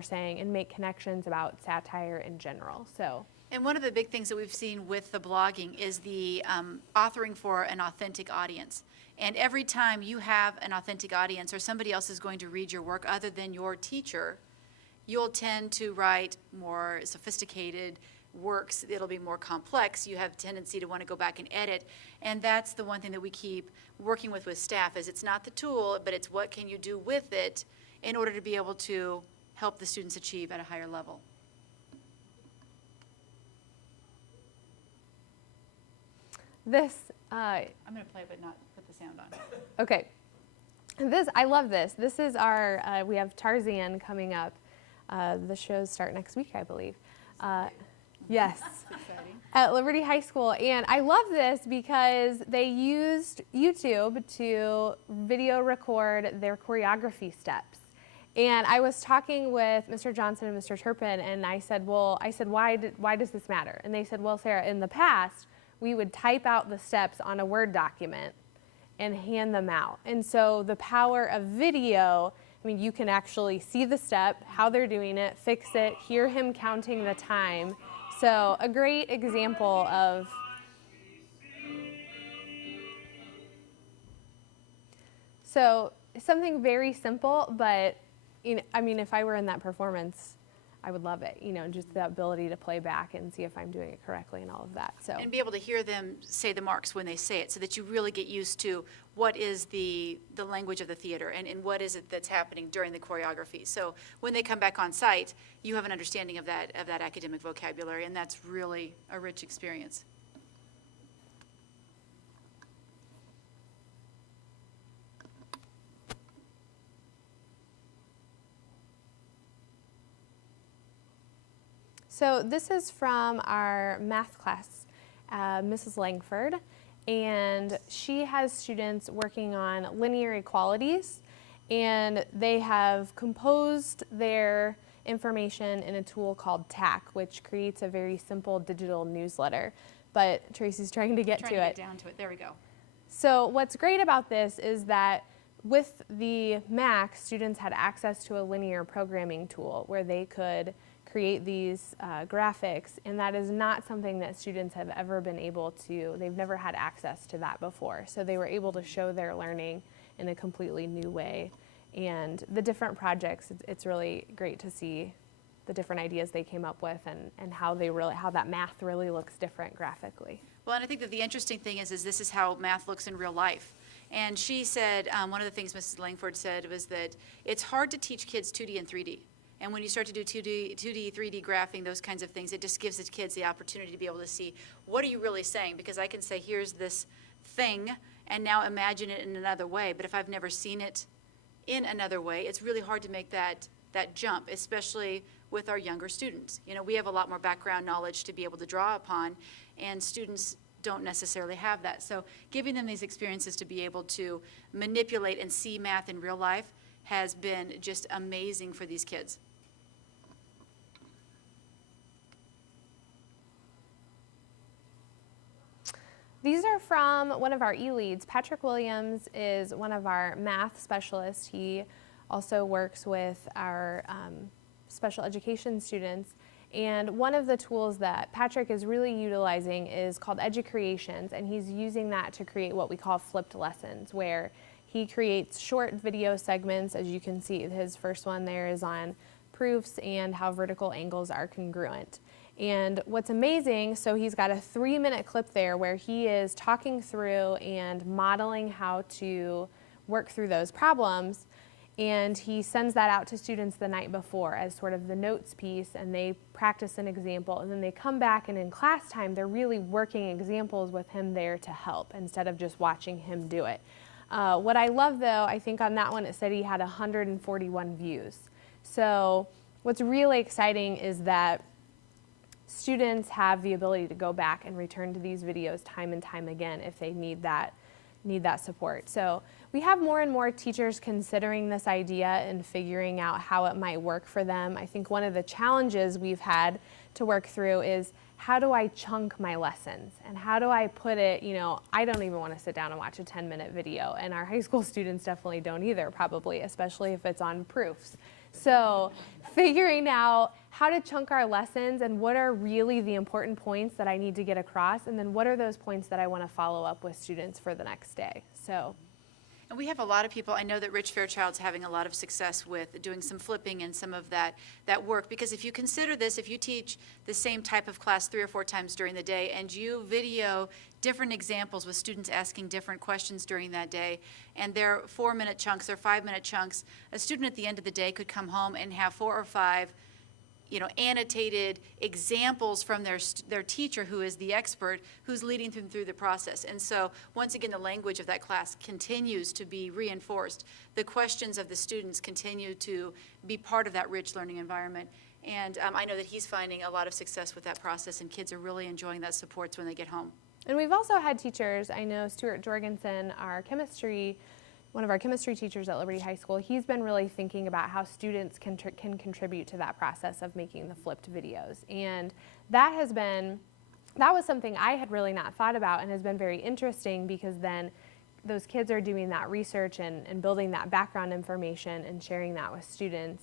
saying, and make connections about satire in general. So. And one of the big things that we've seen with the blogging is the authoring for an authentic audience. And every time you have an authentic audience or somebody else is going to read your work other than your teacher, you'll tend to write more sophisticated works. It'll be more complex. You have a tendency to want to go back and edit. And that's the one thing that we keep working with staff is it's not the tool, but it's what can you do with it in order to be able to help the students achieve at a higher level. This, I'm going to play but not put the sound on. okay. I love this. This is our, we have Tarzan coming up. The shows start next week, I believe. Yes. At Liberty High School. And I love this because they used YouTube to video record their choreography steps. And I was talking with Mr. Johnson and Mr. Turpin, and I said, why does this matter? And they said, well, Sarah, in the past, we would type out the steps on a Word document and hand them out. And so the power of video, I mean, you can actually see the step, how they're doing it, fix it, hear him counting the time. So a great example of something very simple, but I mean, if I were in that performance, I would love it, just the ability to play back and see if I'm doing it correctly and all of that. So. And be able to hear them say the marks when they say it so that you really get used to what is the language of the theater and what is it that's happening during the choreography. So when they come back on site, you have an understanding of that academic vocabulary, and that's really a rich experience. So this is from our math class, Mrs. Langford, and she has students working on linear equalities, and they have composed their information in a tool called TAC, which creates a very simple digital newsletter. But Tracy's trying to get to it. Trying to get down to it. There we go. So what's great about this is that with the Mac, students had access to a linear programming tool where they could create these graphics, and that is not something that students have ever been able to, they've never had access to that before. So they were able to show their learning in a completely new way. And the different projects, it's really great to see the different ideas they came up with and how that math really looks different graphically. Well, and I think that the interesting thing is this is how math looks in real life. And she said, one of the things Mrs. Langford said was that it's hard to teach kids 2D and 3D. And when you start to do 2D, 3D graphing, those kinds of things, it just gives the kids the opportunity to be able to see, what are you really saying? Because I can say, here's this thing, and now imagine it in another way. But if I've never seen it in another way, it's really hard to make that jump, especially with our younger students. You know, we have a lot more background knowledge to be able to draw upon, and students don't necessarily have that. So giving them these experiences to be able to manipulate and see math in real life has been just amazing for these kids. These are from one of our e-leads. Patrick Williams is one of our math specialists. He also works with our special education students. And one of the tools that Patrick is really utilizing is called EduCreations, and he's using that to create what we call flipped lessons, where he creates short video segments. As you can see, his first one there is on proofs and how vertical angles are congruent. And what's amazing, so he's got a 3-minute clip there where he is talking through and modeling how to work through those problems. And he sends that out to students the night before as sort of the notes piece, and they practice an example, and then they come back, and in class time they're really working examples with him there to help instead of just watching him do it. What I love though, I think on that one it said he had 141 views. So what's really exciting is that students have the ability to go back and return to these videos time and time again if they need that support. So we have more and more teachers considering this idea and figuring out how it might work for them. I think one of the challenges we've had to work through is, how do I chunk my lessons? And how do I put it, you know, I don't even want to sit down and watch a 10-minute video, and our high school students definitely don't either, probably, especially if it's on proofs. So figuring out how to chunk our lessons and what are really the important points that I need to get across, and then what are those points that I want to follow up with students for the next day. So. And we have a lot of people, I know that Rich Fairchild's having a lot of success with doing some flipping and some of that work, because if you consider this, if you teach the same type of class 3 or 4 times during the day and you video different examples with students asking different questions during that day, and they're 4-minute chunks or 5-minute chunks, a student at the end of the day could come home and have 4 or 5 annotated examples from their teacher, who is the expert, who's leading them through the process. And so, once again, the language of that class continues to be reinforced. The questions of the students continue to be part of that rich learning environment. And I know that he's finding a lot of success with that process, and kids are really enjoying that support when they get home. And we've also had teachers, I know Stuart Jorgensen, one of our chemistry teachers at Liberty High School, he's been really thinking about how students can contribute to that process of making the flipped videos. And that was something I had really not thought about, and has been very interesting, because then those kids are doing that research and building that background information and sharing that with students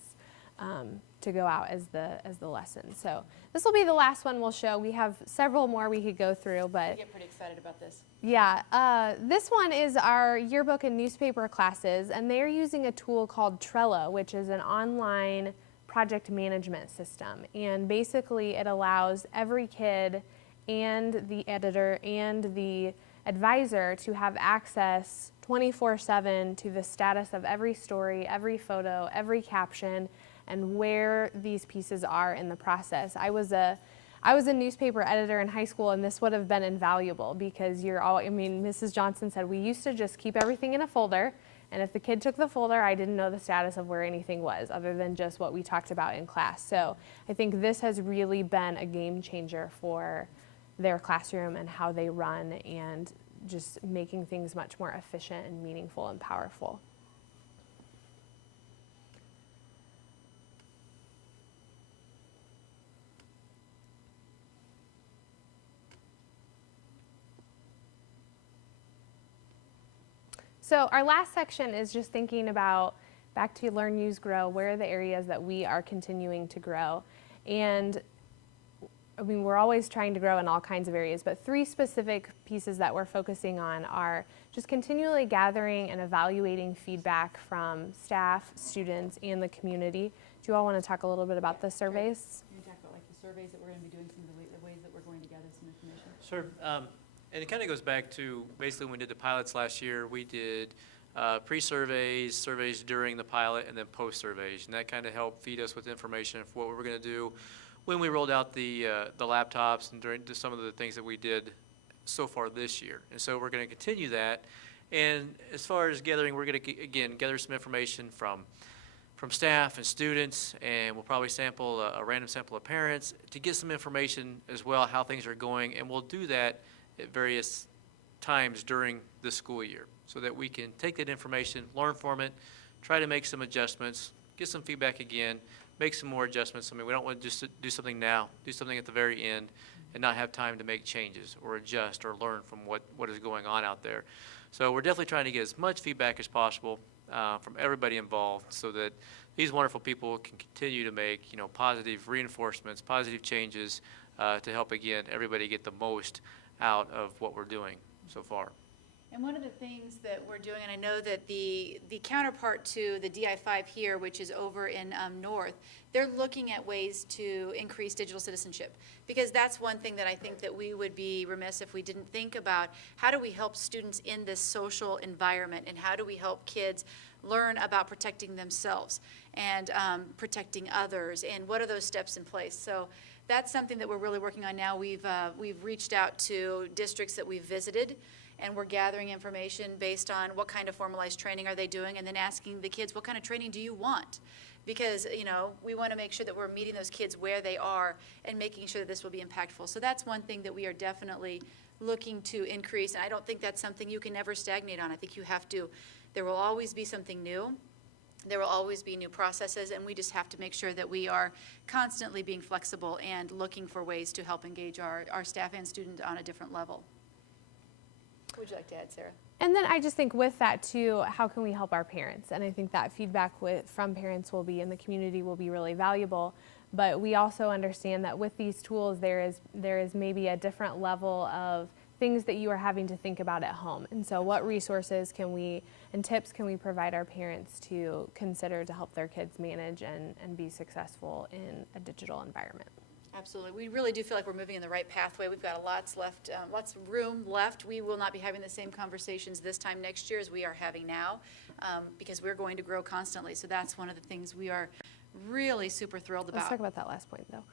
to go out as the lesson. So this will be the last one we'll show. We have several more we could go through, but I get pretty excited about this. yeah, this one is our yearbook and newspaper classes, and they're using a tool called Trello, which is an online project management system. And basically it allows every kid and the editor and the advisor to have access 24/7 to the status of every story, every photo, every caption, and where these pieces are in the process. I was a newspaper editor in high school, and this would have been invaluable, because Mrs. Johnson said we used to just keep everything in a folder, and if the kid took the folder, I didn't know the status of where anything was, other than just what we talked about in class. So I think this has really been a game changer for their classroom and how they run, and just making things much more efficient and meaningful and powerful. So our last section is just thinking about, back to Learn, Use, Grow, where are the areas that we are continuing to grow. And I mean, we're always trying to grow in all kinds of areas, but 3 specific pieces that we're focusing on are just continually gathering and evaluating feedback from staff, students, and the community. Do you all want to talk a little bit about the surveys? Can you talk about like the surveys that we're going to be doing, some of the ways that we're going to gather some information? Sure. And it kind of goes back to basically when we did the pilots last year, we did pre-surveys, surveys during the pilot, and then post-surveys. And that kind of helped feed us with information of what we were going to do when we rolled out the laptops and during some of the things that we did so far this year. And so we're going to continue that. And as far as gathering, we're going to, again, gather some information from staff and students, and we'll probably sample a random sample of parents to get some information as well, how things are going. And we'll do that at various times during the school year so that we can take that information, learn from it, try to make some adjustments, get some feedback again, make some more adjustments. I mean, we don't want to just do something now, do something at the very end, and not have time to make changes or adjust or learn from what is going on out there. So we're definitely trying to get as much feedback as possible from everybody involved so that these wonderful people can continue to make, positive reinforcements, positive changes to help, again, everybody get the most out of what we're doing so far. And one of the things that we're doing, and I know that the counterpart to the DI-5 here, which is over in North, they're looking at ways to increase digital citizenship. Because that's one thing that I think that we would be remiss if we didn't think about. How do we help students in this social environment, and how do we help kids learn about protecting themselves and protecting others, and what are those steps in place? So that's something that we're really working on now. We've reached out to districts that we've visited, and we're gathering information based on what kind of formalized training are they doing, and then asking the kids, what kind of training do you want? Because, we want to make sure that we're meeting those kids where they are and making sure that this will be impactful. So that's one thing that we are definitely looking to increase, and I don't think that's something you can never stagnate on. I think you have to. There will always be something new. There will always be new processes, and we just have to make sure that we are constantly being flexible and looking for ways to help engage our staff and student on a different level. What would you like to add, Sarah? And then I just think with that too, how can we help our parents? And I think that feedback from parents will be in the community will be really valuable. But we also understand that with these tools, there is maybe a different level of things that you are having to think about at home. And so what resources and tips can we provide our parents to consider to help their kids manage and be successful in a digital environment? Absolutely. We really do feel like we're moving in the right pathway. We've got lots of room left. We will not be having the same conversations this time next year as we are having now because we're going to grow constantly. So that's one of the things we are really super thrilled about. Let's talk about that last point, though.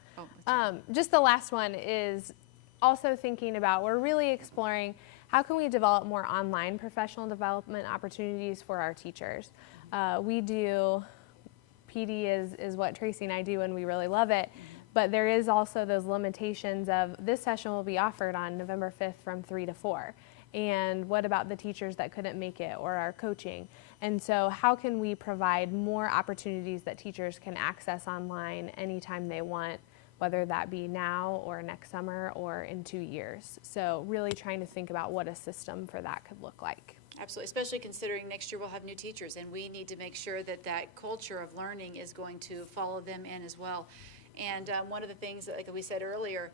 Oh, just the last one is also thinking about, we're really exploring how can we develop more online professional development opportunities for our teachers. We do, PD is what Tracy and I do, and we really love it. But there is also those limitations of this session will be offered on November 5th from 3 to 4. And what about the teachers that couldn't make it or our coaching? And so how can we provide more opportunities that teachers can access online anytime they want, whether that be now or next summer or in 2 years? So really trying to think about what a system for that could look like. Absolutely, especially considering next year we'll have new teachers, and we need to make sure that that culture of learning is going to follow them in as well. And one of the things, like we said earlier,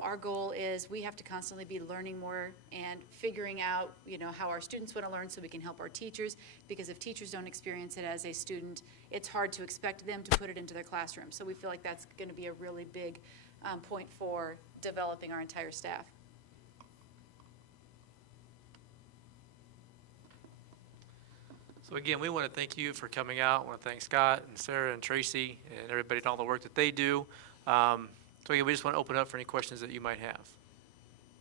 our goal is we have to constantly be learning more and figuring out, how our students want to learn so we can help our teachers, because if teachers don't experience it as a student, it's hard to expect them to put it into their classroom. So we feel like that's going to be a really big point for developing our entire staff. So again, we want to thank you for coming out. I want to thank Scott and Sarah and Tracy and everybody and all the work that they do. So again, we just want to open up for any questions that you might have.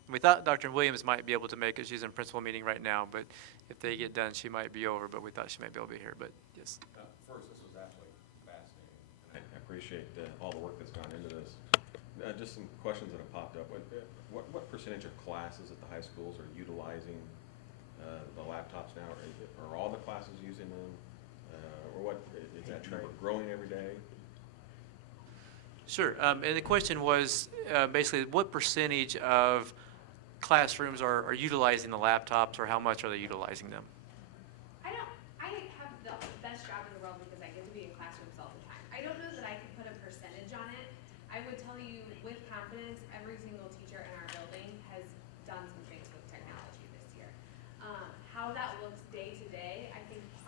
We thought Dr. Williams might be able to make it. She's in principal meeting right now, but if they get done, she might be over, but we thought she might be able to be here, but yes. First, this was absolutely fascinating. I appreciate all the work that's gone into this. Just some questions that have popped up. What percentage of classes at the high schools are utilizing the laptops now? Are all the classes using them? Or what, is that number growing every day? Sure, and the question was basically what percentage of classrooms are utilizing the laptops, or how much are they utilizing them? I have the best job in the world because I get to be in classrooms all the time. I don't know that I could put a percentage on it.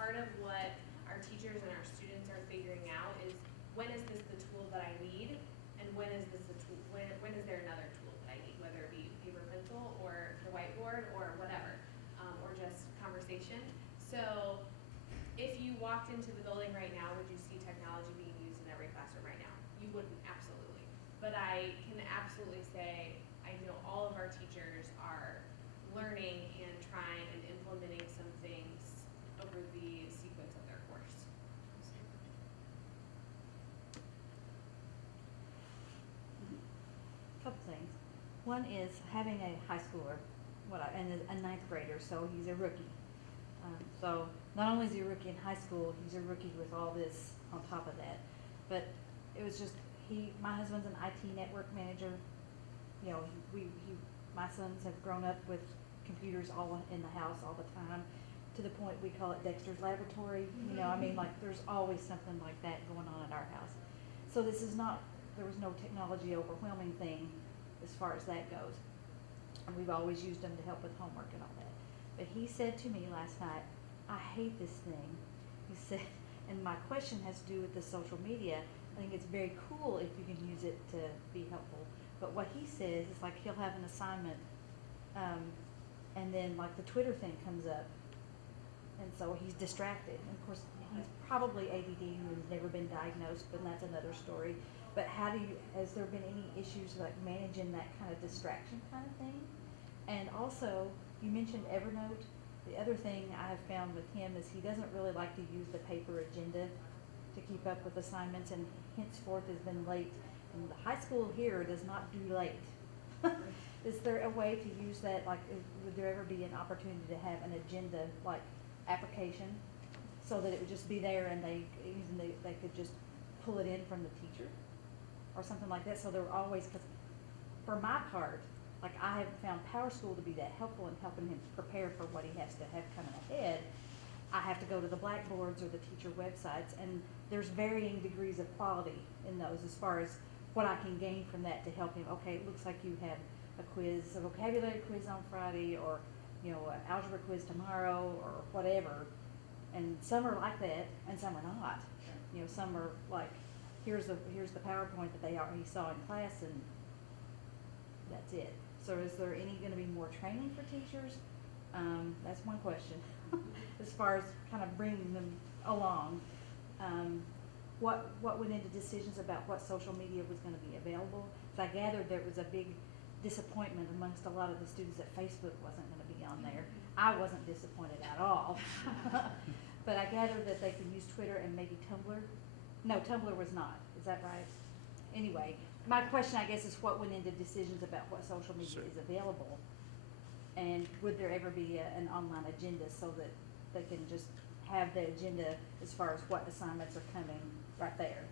part of what our teachers and our students are figuring out is, when is this the tool that I need, and when is this the tool, when is there another tool that I need, whether it be paper pencil or the whiteboard or whatever, or just conversation. So if you walked into the building right now, would you see technology being used in every classroom right now? You wouldn't, absolutely. But I can absolutely say, I know all of our teachers are learning and trying and implementing some things over the sequence of their course. Couple things. One is having a high schooler, and a ninth grader, so he's a rookie. So not only is he a rookie in high school, he's a rookie with all this on top of that. But it was just, my husband's an IT network manager. You know, my sons have grown up with computers all in the house all the time, to the point we call it Dexter's Laboratory. You know, I mean, like, there's always something like that going on at our house. So this is not, there was no technology overwhelming thing as far as that goes. And we've always used them to help with homework and all that. But he said to me last night, I hate this thing. He said, and my question has to do with the social media. I think it's very cool if you can use it to be helpful. But what he says is, like, he'll have an assignment, and then like the Twitter thing comes up, and so he's distracted. And of course, he's probably ADD and has never been diagnosed, but that's another story. But has there been any issues like managing that kind of distraction kind of thing? And also, you mentioned Evernote. The other thing I have found with him is he doesn't really like to use the paper agenda to keep up with assignments, and henceforth has been late. And the high school here does not do late. Is there a way to use that, like, would there ever be an opportunity to have an agenda, like, application, so that it would just be there and they could just pull it in from the teacher? Or something like that, so they're always, because for my part, like, I have found PowerSchool to be that helpful in helping him prepare for what he has to have coming ahead. I have to go to the Blackboards or the teacher websites, and there's varying degrees of quality in those as far as what I can gain from that to help him. Okay, it looks like you have a quiz, a vocabulary quiz on Friday, or, you know, an algebra quiz tomorrow, or whatever. And some are like that, and some are not. You know, some are like, here's the PowerPoint that he saw in class, and that's it. So is there going to be more training for teachers? That's one question. As far as kind of bringing them along, what went into decisions about what social media was going to be available? Because I gathered there was a big disappointment amongst a lot of the students that Facebook wasn't going to be on there. I wasn't disappointed at all. But I gathered that they could use Twitter and maybe Tumblr. No, Tumblr was not. Is that right? Anyway, my question, I guess, is what went into decisions about what social media is available? And would there ever be an online agenda so that they can just have the agenda as far as what assignments are coming right there?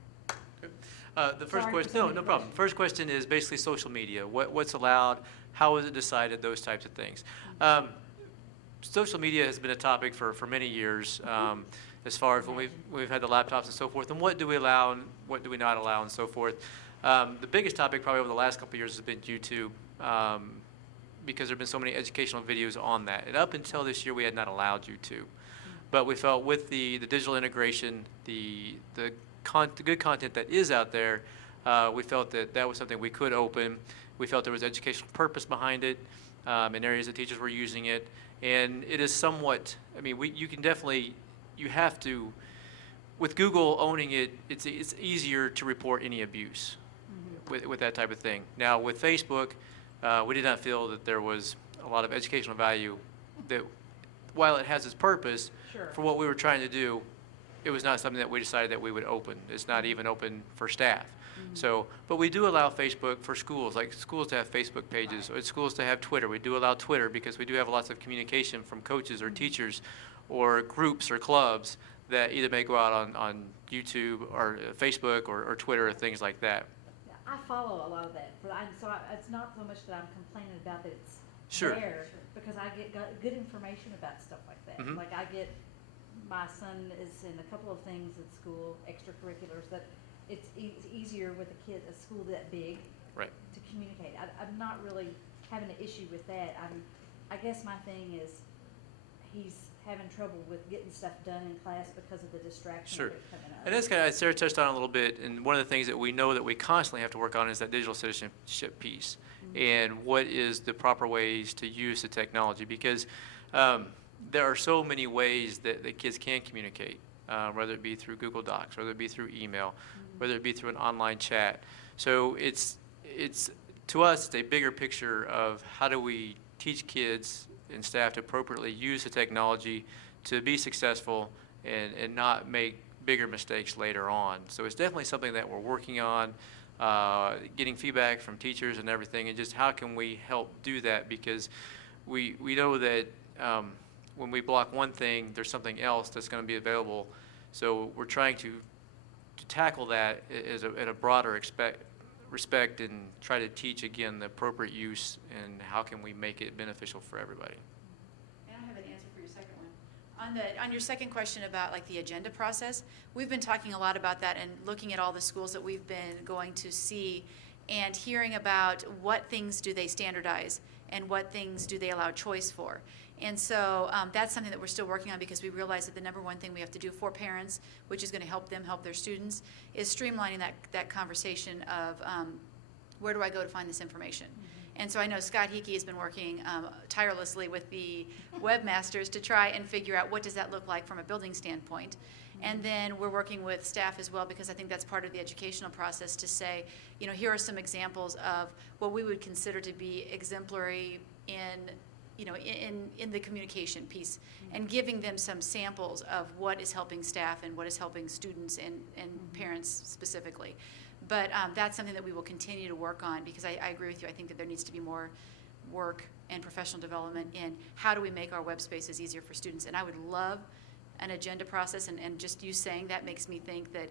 The first Sorry for question, so no many problem. questions. First question is basically social media. What's allowed? How is it decided? Those types of things. Social media has been a topic for many years, as far as when we've had the laptops and so forth, and what do we allow and what do we not allow and so forth. The biggest topic probably over the last couple of years has been YouTube, because there have been so many educational videos on that. And up until this year, we had not allowed YouTube. But we felt with the digital integration, the good content that is out there, we felt that was something we could open. We felt there was educational purpose behind it, in areas that teachers were using it. And it is somewhat, I mean, you have to, with Google owning it, it's easier to report any abuse with that type of thing. Now, with Facebook, we did not feel that there was a lot of educational value, that while it has its purpose, Sure. for what we were trying to do, it was not something that we decided that we would open. It's not even open for staff. So, but we do allow Facebook for schools, like schools to have Facebook pages, or schools to have Twitter. We do allow Twitter because we do have lots of communication from coaches or teachers or groups or clubs that either may go out on YouTube or Facebook or Twitter or things like that. I follow a lot of that, it's not so much that I'm complaining about that it's Sure. there, because I get good information about stuff like that. Mhm. Like, my son is in a couple of things at school, extracurriculars, that it's easier with a school that big, Right. to communicate. I'm not really having an issue with that. I guess my thing is, he's having trouble with getting stuff done in class because of the distraction Sure. of it coming up. And that's kind of, Sarah touched on a little bit, and one of the things that we know that we constantly have to work on is that digital citizenship piece. And what is the proper ways to use the technology? Because there are so many ways that kids can communicate, whether it be through Google Docs, whether it be through email, whether it be through an online chat. So it's to us, it's a bigger picture of how do we teach kids and staff to appropriately use the technology to be successful and not make bigger mistakes later on. So it's definitely something that we're working on, getting feedback from teachers and everything, and just how can we help do that, because we know that when we block one thing, there's something else that's going to be available. So we're trying to tackle that at a broader respect and try to teach, again, the appropriate use and how can we make it beneficial for everybody. And I have an answer for your second one. On your second question about like the agenda process, we've been talking a lot about that and looking at all the schools that we've been going to see and hearing about what things do they standardize and what things do they allow choice for. And so that's something that we're still working on, because we realize that the number one thing we have to do for parents, which is going to help them help their students, is streamlining that conversation of where do I go to find this information. And so I know Scott Hickey has been working tirelessly with the webmasters to try and figure out what does that look like from a building standpoint. And then we're working with staff as well, because I think that's part of the educational process, to say, you know, here are some examples of what we would consider to be exemplary in the communication piece, and giving them some samples of what is helping staff and what is helping students and parents specifically. But that's something that we will continue to work on, because I agree with you. I think that there needs to be more work and professional development in how do we make our web spaces easier for students. And I would love an agenda process, and just you saying that makes me think that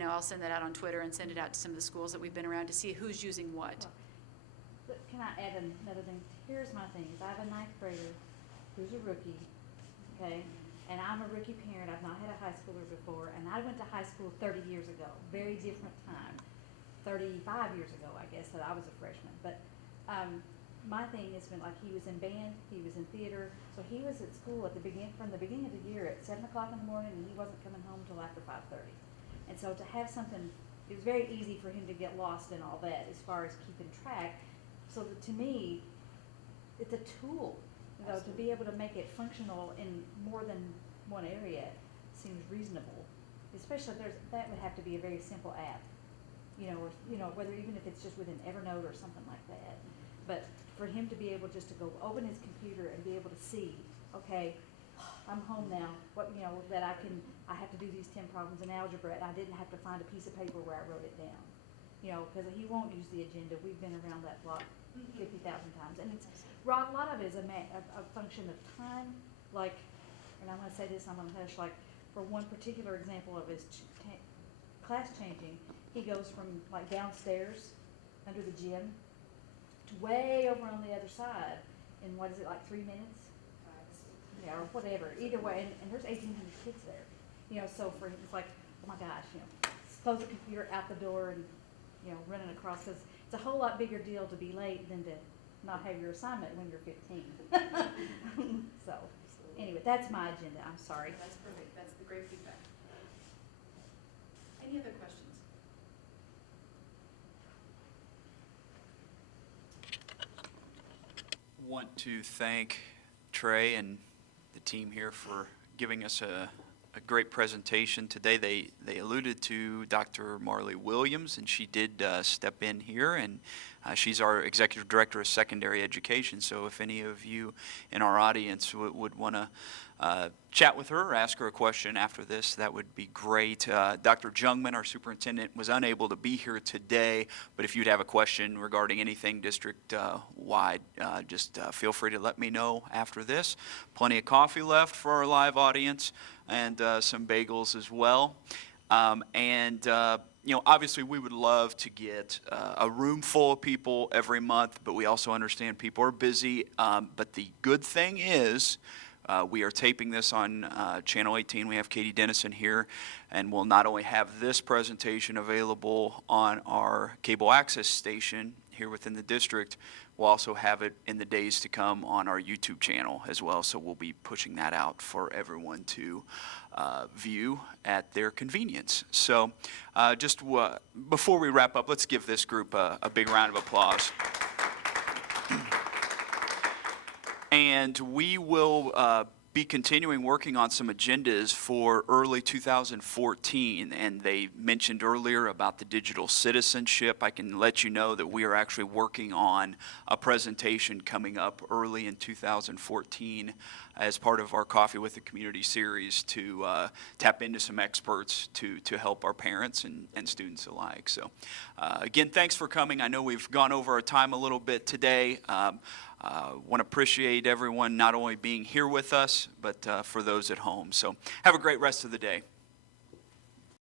I'll send that out on Twitter and send it out to some of the schools that we've been around to see who's using what. But can I add another thing? Here's my thing, is I have a ninth grader who's a rookie, okay? And I'm a rookie parent. I've not had a high schooler before, and I went to high school 30 years ago. Very different time. 35 years ago, I guess, that I was a freshman. But my thing has been like, he was in band, he was in theater, so he was at school from the beginning of the year at 7 o'clock in the morning, and he wasn't coming home till after 5:30. And so to have something, it was very easy for him to get lost in all that as far as keeping track. So that, to me, it's a tool, to be able to make it functional in more than one area seems reasonable. Especially if that would have to be a very simple app, or whether even if it's just within Evernote or something like that. But for him to be able just to go open his computer and be able to see, okay, I'm home now. That I have to do these 10 problems in algebra, and I didn't have to find a piece of paper where I wrote it down. Because he won't use the agenda. We've been around that block 50,000 times, and a lot of it is a function of time. Like, and I'm going to say this, I'm going to hush. Like, for one particular example of his class changing, he goes from like downstairs under the gym to way over on the other side in what is it, like 3 minutes? Or whatever. Either way, and there's 1,800 kids there. So for him, it's like, oh my gosh, close the computer, out the door, and running across, because it's a whole lot bigger deal to be late than to not have your assignment when you're 15. So, anyway, that's my agenda. I'm sorry. That's perfect. That's the great feedback. Any other questions? Want to thank Trey and the team here for giving us a great presentation today. They alluded to Dr. Marley Williams, and she did step in here, and she's our Executive Director of Secondary Education. So if any of you in our audience would want to chat with her or ask her a question after this, that would be great. Dr. Jungmann, our superintendent, was unable to be here today, but if you'd have a question regarding anything district-wide, just feel free to let me know after this. Plenty of coffee left for our live audience, and some bagels as well. Obviously we would love to get a room full of people every month, but we also understand people are busy. But the good thing is we are taping this on Channel 18. We have Katie Dennison here, and we'll not only have this presentation available on our cable access station here within the district. We'll also have it in the days to come on our YouTube channel as well, so we'll be pushing that out for everyone to view at their convenience. So before we wrap up, let's give this group a big round of applause. And we will be continuing working on some agendas for early 2014, and they mentioned earlier about the digital citizenship. I can let you know that we are actually working on a presentation coming up early in 2014 as part of our Coffee with the Community series to tap into some experts to help our parents and students alike. So again, thanks for coming. I know we've gone over our time a little bit today. Want to appreciate everyone not only being here with us, but for those at home. So have a great rest of the day.